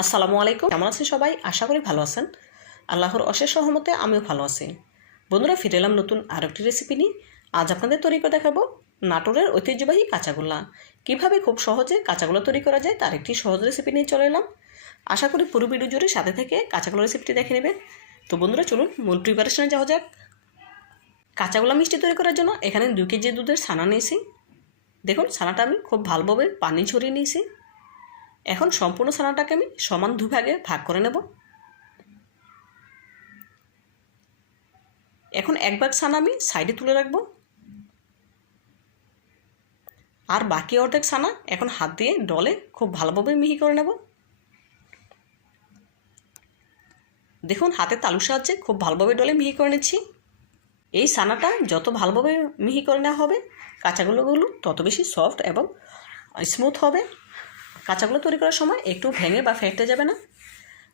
আসসালামু আলাইকুম। কেমন আছেন সবাই? আশা করি ভালো আছেন। আল্লাহর অশেষ রহমতে আমিও ভালো আছি। বন্ধুরা, ফিরে এলাম নতুন আরেকটি রেসিপি নিয়ে। আজ আপনাদের তৈরি করে দেখাবো নাটোরের ঐতিহ্যবাহী কাঁচাগোল্লা। কীভাবে খুব সহজে কাঁচাগোল্লা তৈরি করা যায় তার একটি সহজ রেসিপি নিয়ে চলে এলাম। আশা করি পুরো ভিডিও জুড়ে সাথে থেকে কাঁচাগোল্লা রেসিপিটি দেখে নেবেন। তো বন্ধুরা, চলুন মূল প্রিপারেশনে যাওয়া যাক। কাঁচাগোল্লা মিষ্টি তৈরি করার জন্য এখানে 2 কেজি দুধের ছানা নিয়েছি। দেখুন, ছানাটা আমি খুব ভালোভাবে পানি ছড়িয়ে নিয়েছি। এখন সম্পূর্ণ ছানাটাকে আমি সমান দুভাগে ভাগ করে নেব। এখন এক ভাগ ছানা আমি সাইডে তুলে রাখবো, আর বাকি অর্ধেক ছানা এখন হাত দিয়ে ডলে খুব ভালোভাবে মিহি করে নেব। দেখুন, হাতের তালুর সাহায্যে খুব ভালোভাবে ডলে মিহি করে নিচ্ছি। এই ছানাটা যত ভালোভাবে মিহি করে নেওয়া হবে, কাঁচাগুলোগুলো তত বেশি সফট এবং স্মুথ হবে। কাঁচাগুলো তৈরি করার সময় একটু ভেঙে বা ফেটে যাবে না।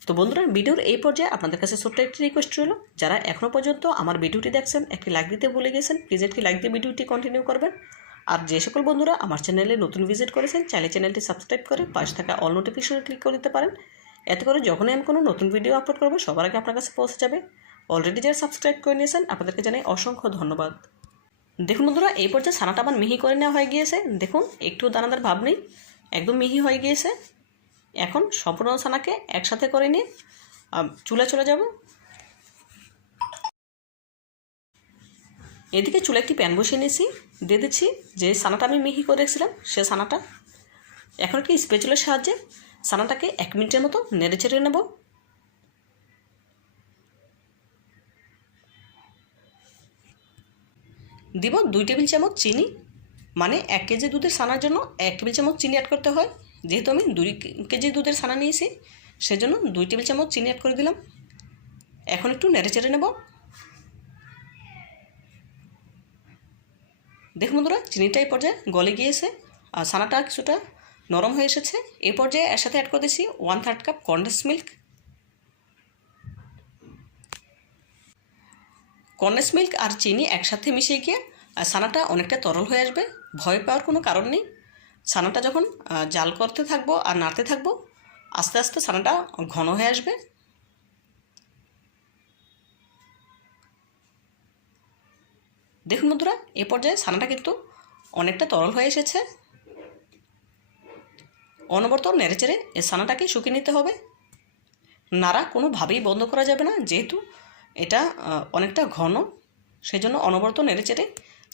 তো বন্ধুরা, ভিডিওর এই পর্যায়ে আপনাদের কাছে ছোট্ট একটি রিকোয়েস্ট রইল, যারা এখনও পর্যন্ত আমার ভিডিওটি দেখছেন একটি লাইক দিতে ভুলে গেছেন, প্লিজ একটি লাইক দিয়ে ভিডিওটি কন্টিনিউ করবেন। আর যে সকল বন্ধুরা আমার চ্যানেলে নতুন ভিজিট করেছেন, চাইলে চ্যানেলটি সাবস্ক্রাইব করে পাশে থাকা অল নোটিফিকেশনে ক্লিক করে দিতে পারেন। এতে করে যখনই আমি কোনো নতুন ভিডিও আপলোড করবো সবার আগে আপনার কাছে পৌঁছে যাবে। অলরেডি যারা সাবস্ক্রাইব করে নিয়েছেন আপনাদেরকে জানাই অসংখ্য ধন্যবাদ। দেখুন বন্ধুরা, এই পর্যায়ে ছানাটা আমার মিহি করে নেওয়া হয়ে গিয়েছে। দেখুন, একটু দানাদার ভাব নেই, একদম মিহি হয়ে গিয়েছে। এখন সম্পূর্ণ ছানাকে একসাথে করে নিয়ে চুলায় চলে যাব। এদিকে চুলে একটি প্যান বসিয়ে নিয়েছি, দিয়ে দিচ্ছি যে ছানাটা আমি মিহি করে রেখেছিলাম সে ছানাটা। এখন একটি স্প্যাচুলার সাহায্যে ছানাটাকে 1 মিনিটের মতো নেড়ে চেড়ে নেব। দিব 2 টেবিল চামচ চিনি, মানে 1 কেজি দুধের ছানার জন্য 1 টেবিল চামচ চিনি অ্যাড করতে হয়। যেহেতু আমি 2 কেজি দুধের ছানা নিয়েছি সেজন্য 2 টেবিল চামচ চিনি অ্যাড করে দিলাম। এখন একটু নেড়ে চেড়ে নেব। দেখুন বন্ধুরা, চিনিটা এই পর্যায়ে গলে গিয়েছে আর ছানাটা কিছুটা নরম হয়ে এসেছে। এই পর্যায়ে এর সাথে অ্যাড করে দিচ্ছি 1/3 cup condense milk. Condense milk আর চিনি একসাথে মিশিয়ে গিয়ে ছানাটা অনেকটা তরল হয়ে আসবে। ভয় পাওয়ার কোনো কারণ নেই। ছানাটা যখন জাল করতে থাকবো আর নাড়তে থাকবো, আস্তে আস্তে ছানাটা ঘন হয়ে আসবে। দেখুন বন্ধুরা, এ পর্যায়ে ছানাটা কিন্তু অনেকটা তরল হয়ে এসেছে। অনবরত নেড়েচেড়ে এই ছানাটাকে শুকিয়ে নিতে হবে। নাড়া কোনোভাবেই বন্ধ করা যাবে না, যেহেতু এটা অনেকটা ঘন, সেজন্য অনবরত নেড়েচেড়ে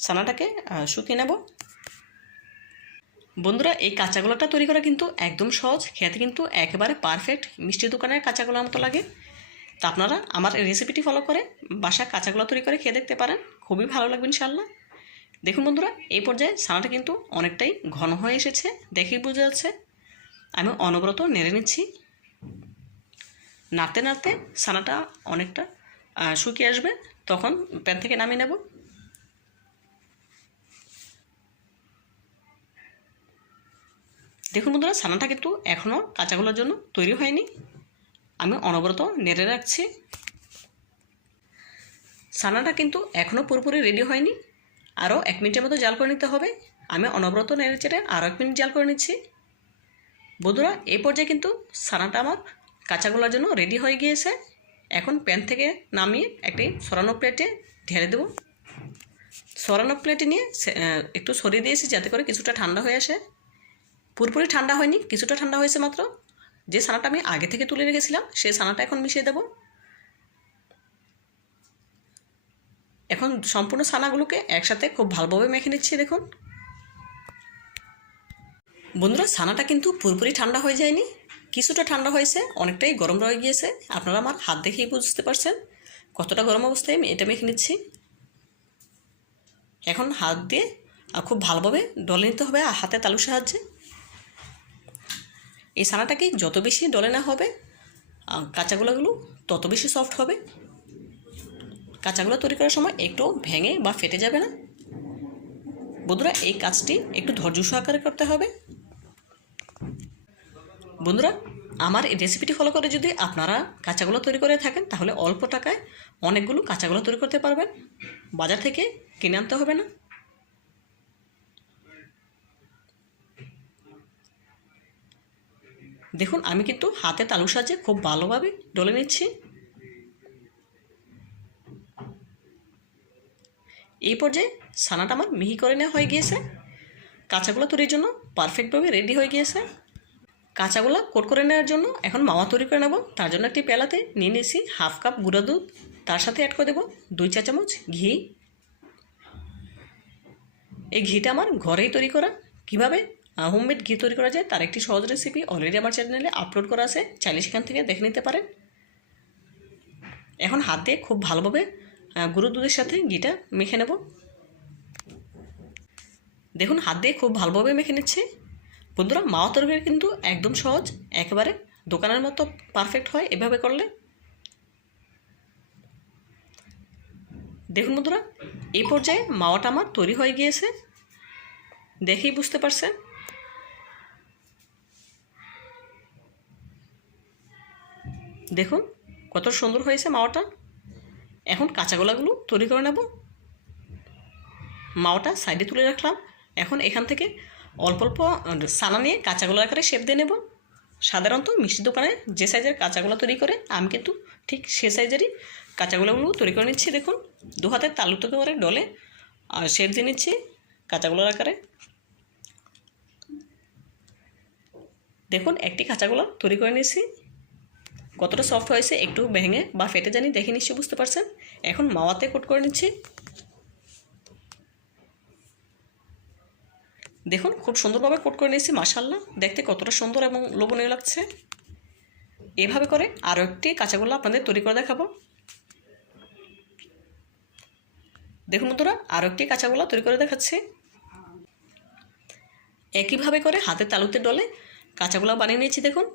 ছানাটাকে শুকিয়ে নেব। বন্ধুরা, এই কাঁচাগোলাটা তৈরি করা কিন্তু একদম সহজ, খেতে কিন্তু একেবারে পারফেক্ট মিষ্টি দোকানের কাঁচাগোলার মতো লাগে। তা আপনারা আমার এই রেসিপিটি ফলো করে বাসায় কাঁচাগোলা তৈরি করে খেয়ে দেখতে পারেন, খুবই ভালো লাগবে ইনশাআল্লাহ। দেখুন বন্ধুরা, এই পর্যায়ে ছানাটা কিন্তু অনেকটাই ঘন হয়ে এসেছে, দেখেই বোঝা যাচ্ছে। আমি অনবরত নেড়ে নিচ্ছি। নাড়তে নাড়তে ছানাটা অনেকটা শুকিয়ে আসবে, তখন প্যান থেকে নামিয়ে নেব। দেখুন বন্ধুরা, ছানাটা কিন্তু এখনও কাঁচাগোলার জন্য তৈরি হয়নি। আমি অনবরত নেড়ে রাখছি। ছানাটা কিন্তু এখনও পুরোপুরি রেডি হয়নি, আরও 1 মিনিটের মতো জাল করে নিতে হবে। আমি অনবরত নেড়ে চেড়ে আরও 1 মিনিট জাল করে নিচ্ছি। বন্ধুরা, এই পর্যায়ে কিন্তু ছানাটা আমার কাঁচাগোলার জন্য রেডি হয়ে গিয়েছে। এখন প্যান থেকে নামিয়ে একটি সরানো প্লেটে ঢেলে দেব। সরানো প্লেটে নিয়ে একটু সরিয়ে দিয়েছি যাতে করে কিছুটা ঠান্ডা হয়ে আসে। পুরোপুরি ঠান্ডা হয়নি, কিছুটা ঠান্ডা হয়েছে মাত্র। যে ছানাটা আমি আগে থেকে তুলে রেখেছিলাম সেই ছানাটা এখন মিশিয়ে দেব। এখন সম্পূর্ণ ছানাগুলোকে একসাথে খুব ভালোভাবে মেখে নিচ্ছি। দেখুন বন্ধুরা, ছানাটা কিন্তু পুরোপুরি ঠান্ডা হয়ে যায়নি, কিছুটা ঠান্ডা হয়েছে, অনেকটাই গরম রয়ে গিয়েছে। আপনারা আমার হাত দেখেই বুঝতে পারছেন কতটা গরম অবস্থায় আমি এটা মেখে নিচ্ছি। এখন হাত দিয়ে খুব ভালোভাবে ডলে নিতে হবে হাতে তালুর সাহায্যে। এই ছানাটাকে যত বেশি ডলে না হবে কাঁচাগোলাগুলো তত বেশি সফট হবে। কাঁচাগোলা তৈরি করার সময় একটু ভেঙে বা ফেটে যাবে না। বন্ধুরা, এই কাজটি একটু ধৈর্য সহকারে করতে হবে। বন্ধুরা, আমার এই রেসিপিটি ফলো করে যদি আপনারা কাঁচাগোলা তৈরি করে থাকেন তাহলে অল্প টাকায় অনেকগুলো কাঁচাগোলা তৈরি করতে পারবেন, বাজার থেকে কিনে আনতে হবে না। দেখুন আমি কিন্তু হাতে তালুর সাহায্যে খুব ভালোভাবে ডলে নিচ্ছি। এই পর্যায়ে ছানাটা আমার মিহি করে নেওয়া হয়ে গিয়েছে। কাঁচাগোলা তৈরির জন্য পারফেক্টভাবে রেডি হয়ে গিয়েছে। কাঁচাগোলা কোট করে নেওয়ার জন্য এখন মাওয়া তৈরি করে নেব। তার জন্য একটি পেলাতে নিয়ে নিয়েছি হাফ কাপ গুঁড়া দুধ, তার সাথে অ্যাড করে দেবো 2 চা চামচ ঘি। এই ঘিটা আমার ঘরেই তৈরি করা। কীভাবে হোমমেড ঘি তৈরি করা যায় তার একটি সহজ রেসিপি অলরেডি আমার চ্যানেলে আপলোড করা আছে, চাইলে সেখান থেকে দেখে নিতে পারেন। এখন হাত দিয়ে খুব ভালোভাবে গুঁড়ো দুধের সাথে ঘিটা মেখে নেব। দেখুন হাত দিয়ে খুব ভালোভাবে মেখে নিচ্ছে। বন্ধুরা মাওয়া তরকারি কিন্তু একদম সহজ, একেবারে দোকানের মতো পারফেক্ট হয় এভাবে করলে। দেখুন বন্ধুরা এই পর্যায়ে মাওয়াটা আমার তৈরি হয়ে গিয়েছে, দেখেই বুঝতে পারছেন। দেখুন কত সুন্দর হয়েছে মাওয়াটা। এখন কাঁচাগোলাগুলো তৈরি করে নেব। মাওয়াটা সাইডে তুলে রাখলাম। এখন এখান থেকে অল্প অল্প ছানা নিয়ে কাঁচাগোলা আকারে শেপ দিয়ে নেব। সাধারণত মিষ্টি দোকানে যে সাইজের কাঁচাগোলা তৈরি করে আমি কিন্তু ঠিক সে সাইজেরই কাঁচাগোলাগুলো তৈরি করে নিচ্ছি। দেখুন 2 হাতের তালুতে করে ডলে আর শেপ দিয়ে নিচ্ছি কাঁচাগোলার আকারে। দেখুন একটি কাঁচাগোলা তৈরি করে নিয়েছি, কতটা সফট হয়েছে, একটু ভেঙে বা ফেটে জানি দেখে নিশ্চয়ই বুঝতে পারছেন। এখন মাওয়াতে কোট করে নিচ্ছি। দেখুন খুব সুন্দরভাবে কোট করে নিয়েছি, মাশাআল্লাহ দেখতে কতটা সুন্দর এবং লোভনীয় লাগছে। এভাবে করে আরও একটি কাঁচাগোলা আপনাদের তৈরি করে দেখাবো। দেখুন বন্ধুরা আরও একটি কাঁচাগোলা তৈরি করে দেখাচ্ছি। একইভাবে করে হাতের তালুতে ডলে কাঁচাগোলা বানিয়ে নিয়েছি। দেখুন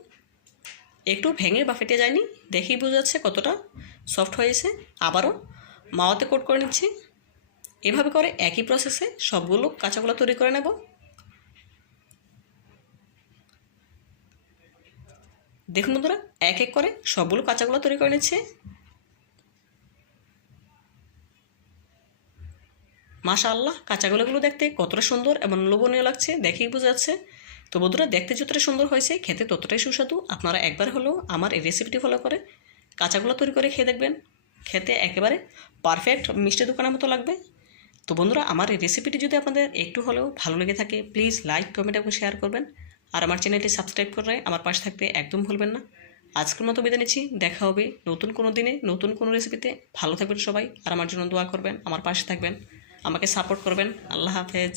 একটু ভেঙে বা ফেটে যায়নি, দেখেই বোঝা যাচ্ছে কতটা সফট হয়েছে। আবারও মাওয়াতে কোট করে নিচ্ছি। এভাবে করে একই প্রসেসে সবগুলো কাঁচাগোলা তৈরি করে নেব। দেখুন বন্ধুরা এক এক করে সবগুলো কাঁচাগোলা তৈরি করে নিচ্ছে। মাশাআল্লাহ কাঁচাগোলাগুলো দেখতে কতটা সুন্দর এবং লোভনীয় লাগছে, দেখেই বোঝা যাচ্ছে। তো বন্ধুরা দেখতে যতটা সুন্দর হয়েছে খেতে ততটাই সুস্বাদু। আপনারা একবার হলেও আমার এই রেসিপিটি ফলো করে কাঁচাগোলা তৈরি করে খেয়ে দেখবেন, খেতে একেবারে পারফেক্ট মিষ্টি দোকানের মতো লাগবে। তো বন্ধুরা আমার এই রেসিপিটি যদি আপনাদের একটু হলেও ভালো লেগে থাকে প্লিজ লাইক কমেন্ট এবং শেয়ার করবেন। আর আমার চ্যানেলটি সাবস্ক্রাইব করে আমার পাশে থাকতে একদম ভুলবেন না। আজকের মতো বিদায় নিচ্ছি, দেখা হবে নতুন কোনো দিনে নতুন কোনো রেসিপিতে। ভালো থাকবেন সবাই আর আমার জন্য দোয়া করবেন, আমার পাশে থাকবেন, আমাকে সাপোর্ট করবেন। আল্লাহ হাফেজ।